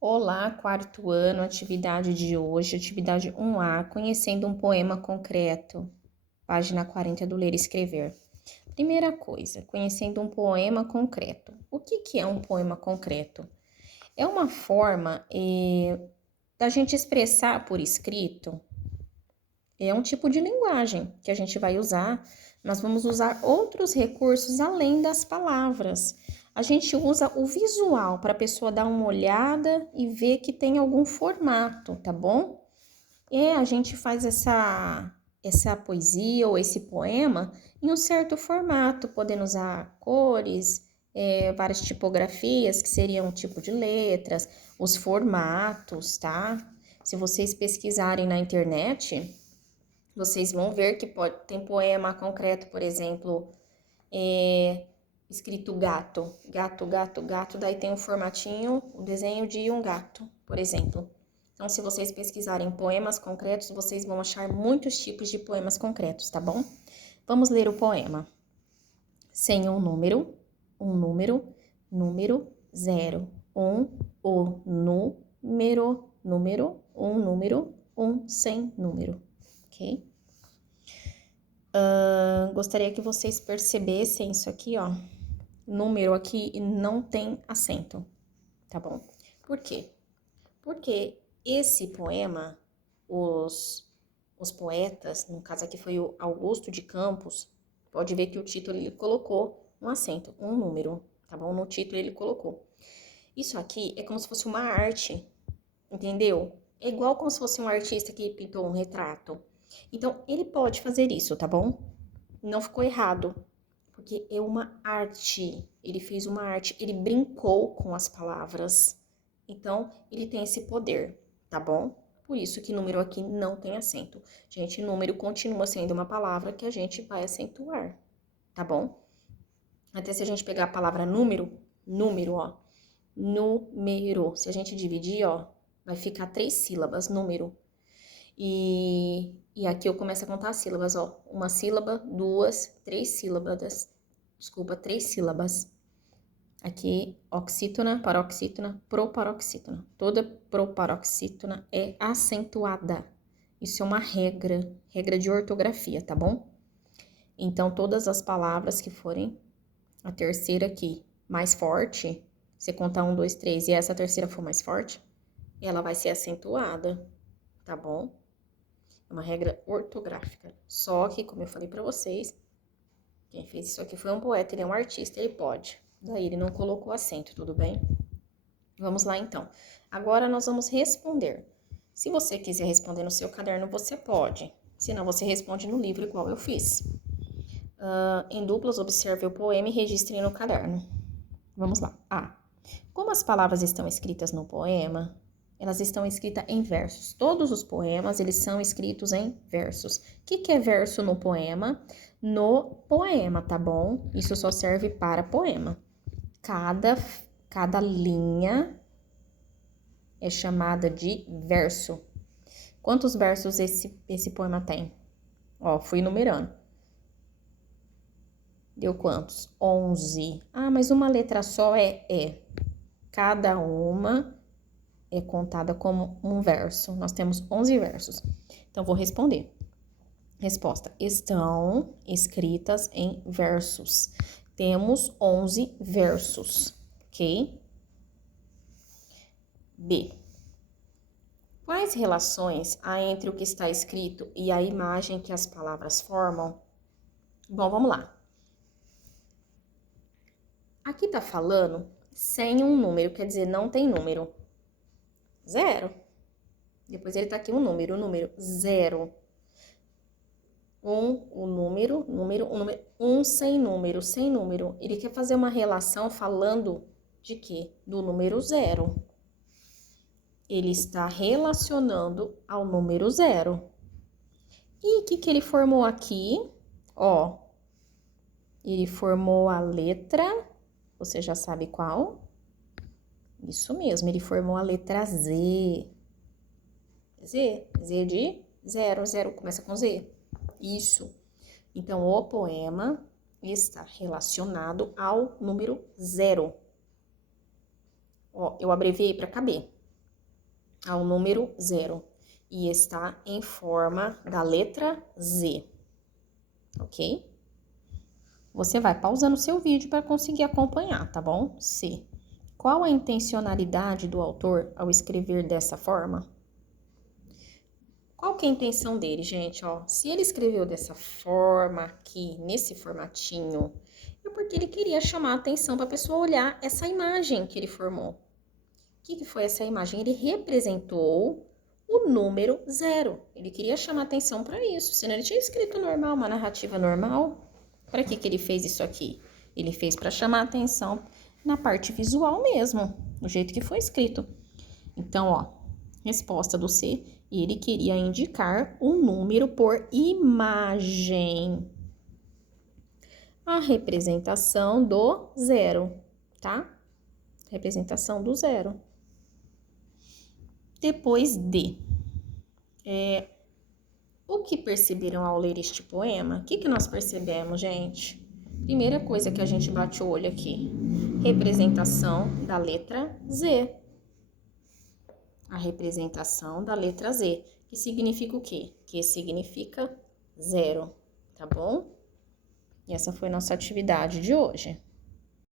Olá, quarto ano, atividade de hoje, atividade 1A, conhecendo um poema concreto, página 40 do Ler e Escrever. Primeira coisa, conhecendo um poema concreto. O que é um poema concreto? É uma forma da gente expressar por escrito, é um tipo de linguagem que a gente vai usar. Nós vamos usar outros recursos além das palavras. A gente usa o visual para a pessoa dar uma olhada e ver que tem algum formato, tá bom? E a gente faz essa poesia ou esse poema em um certo formato, podendo usar cores, várias tipografias, que seriam um tipo de letras, os formatos, tá? Se vocês pesquisarem na internet, vocês vão ver que tem poema concreto, por exemplo, escrito gato, gato, gato, gato, daí tem um formatinho, o desenho de um gato, por exemplo. Então, se vocês pesquisarem poemas concretos, vocês vão achar muitos tipos de poemas concretos, tá bom? Vamos ler o poema. Sem um número, número, zero, o número, sem número, ok? Gostaria que vocês percebessem isso aqui, ó. Número aqui não tem acento, tá bom? Por quê? Porque esse poema, os poetas, no caso aqui foi o Augusto de Campos, pode ver que o título ele colocou um acento, um número, tá bom? No título ele colocou. Isso aqui é como se fosse uma arte, entendeu? É igual como se fosse um artista que pintou um retrato. Então, ele pode fazer isso, tá bom? Não ficou errado, porque é uma arte. Ele fez uma arte, ele brincou com as palavras. Então, ele tem esse poder, tá bom? Por isso que número aqui não tem acento. Gente, número continua sendo uma palavra que a gente vai acentuar, tá bom? Até se a gente pegar a palavra número, ó. Número. Se a gente dividir, ó, vai ficar 3 sílabas, número. E aqui eu começo a contar as sílabas, ó. Uma sílaba, duas, 3 sílabas. Desculpa, 3 sílabas. Aqui, oxítona, paroxítona, proparoxítona. Toda proparoxítona é acentuada. Isso é uma regra de ortografia, tá bom? Então, todas as palavras que forem a terceira aqui mais forte, você contar 1, 2, 3 e essa terceira for mais forte, ela vai ser acentuada, tá bom? É uma regra ortográfica. Só que, como eu falei pra vocês, quem fez isso aqui foi um poeta, ele é um artista, ele pode. Daí ele não colocou acento, tudo bem? Vamos lá então. Agora nós vamos responder. Se você quiser responder no seu caderno, você pode. Se não, você responde no livro igual eu fiz. Em duplas, observe o poema e registre no caderno. Vamos lá. A. Como as palavras estão escritas no poema, elas estão escritas em versos. Todos os poemas, eles são escritos em versos. O que é verso no poema? No poema, tá bom? Isso só serve para poema. Cada linha é chamada de verso. Quantos versos esse poema tem? Ó, fui numerando. Deu quantos? 11. Ah, mas uma letra só é. Cada uma é contada como um verso. Nós temos 11 versos. Então, vou responder. Resposta: estão escritas em versos. Temos 11 versos, ok? B. Quais relações há entre o que está escrito e a imagem que as palavras formam? Bom, vamos lá. Aqui tá falando sem um número, quer dizer, não tem número. Zero. Depois ele tá aqui um número zero. O número, sem número. Ele quer fazer uma relação falando de quê? Do número zero. Ele está relacionando ao número zero. E o que ele formou aqui? Ó, ele formou a letra, você já sabe qual? Isso mesmo, ele formou a letra Z. Z de zero, zero começa com Z. Isso. Então, o poema está relacionado ao número zero. Ó, eu abreviei para caber. ao número 0 e está em forma da letra Z, ok? Você vai pausando o seu vídeo para conseguir acompanhar, tá bom? C. Qual a intencionalidade do autor ao escrever dessa forma? Qual que é a intenção dele, gente? Ó, se ele escreveu dessa forma aqui, nesse formatinho, é porque ele queria chamar a atenção para a pessoa olhar essa imagem que ele formou. O que foi essa imagem? Ele representou o número 0. Ele queria chamar atenção para isso, senão ele tinha escrito normal, uma narrativa normal. Para que ele fez isso aqui? Ele fez para chamar atenção na parte visual mesmo, do jeito que foi escrito. Então, ó, resposta do C, ele queria indicar um número por imagem. A representação do 0, tá? Representação do 0. Depois D. O que perceberam ao ler este poema? O que nós percebemos, gente? Primeira coisa que a gente bate o olho aqui. Representação da letra Z. A representação da letra Z. Que significa o quê? Que significa 0, tá bom? E essa foi nossa atividade de hoje.